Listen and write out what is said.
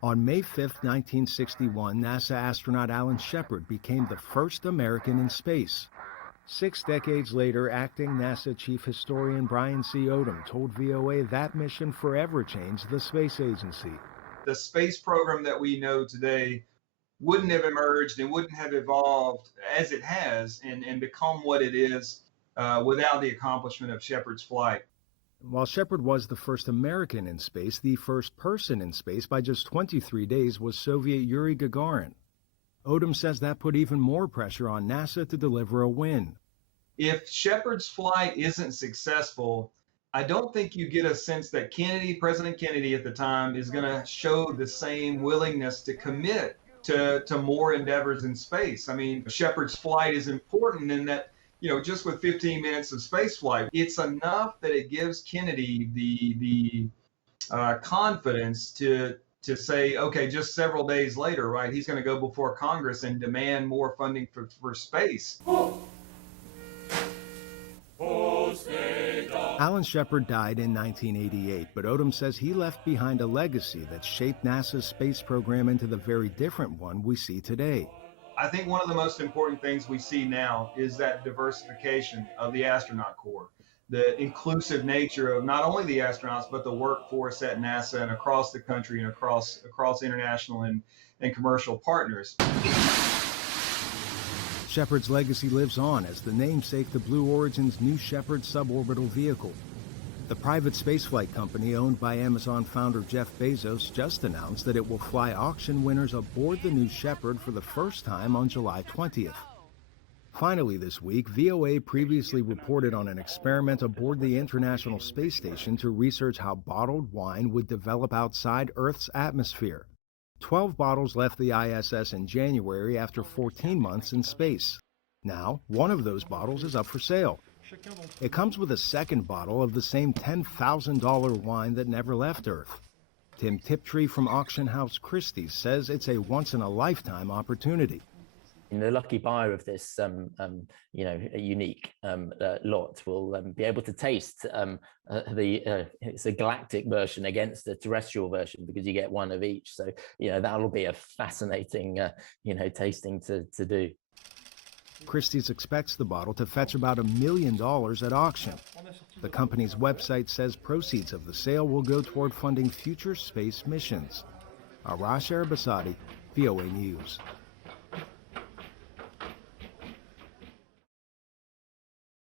On May 5, 1961, NASA astronaut Alan Shepard became the first American in space. 6 decades later, acting NASA chief historian Brian C. Odom told VOA that mission forever changed the space agency. The space program that we know today wouldn't have emerged and wouldn't have evolved as it has and become what it is without the accomplishment of Shepard's flight. While Shepard was the first American in space, the first person in space by just 23 days was Soviet Yuri Gagarin. Odom says that put even more pressure on NASA to deliver a win. If Shepard's flight isn't successful, I don't think you get a sense that President Kennedy at the time, is going to show the same willingness to commit to more endeavors in space. I mean, Shepard's flight is important in that, just with 15 minutes of space flight, it's enough that it gives Kennedy the confidence to say, okay, just several days later, right, he's going to go before Congress and demand more funding for space. Alan Shepard died in 1988, but Odom says he left behind a legacy that shaped NASA's space program into the very different one we see today. I think one of the most important things we see now is that diversification of the astronaut corps, the inclusive nature of not only the astronauts, but the workforce at NASA and across the country and across international and commercial partners. Shepard's legacy lives on as the namesake to Blue Origin's New Shepard suborbital vehicle. The private spaceflight company owned by Amazon founder Jeff Bezos just announced that it will fly auction winners aboard the New Shepard for the first time on July 20th. Finally this week, VOA previously reported on an experiment aboard the International Space Station to research how bottled wine would develop outside Earth's atmosphere. 12 bottles left the ISS in January after 14 months in space. Now, one of those bottles is up for sale. It comes with a second bottle of the same $10,000 wine that never left Earth. Tim Tiptree from auction house Christie's says it's a once-in-a-lifetime opportunity. The lucky buyer of this, a unique lot will be able to taste it's a galactic version against the terrestrial version because you get one of each. So, that'll be a fascinating, tasting to do. Christie's expects the bottle to fetch about $1 million at auction. The company's website says proceeds of the sale will go toward funding future space missions. Arash, Arabasadi, VOA News.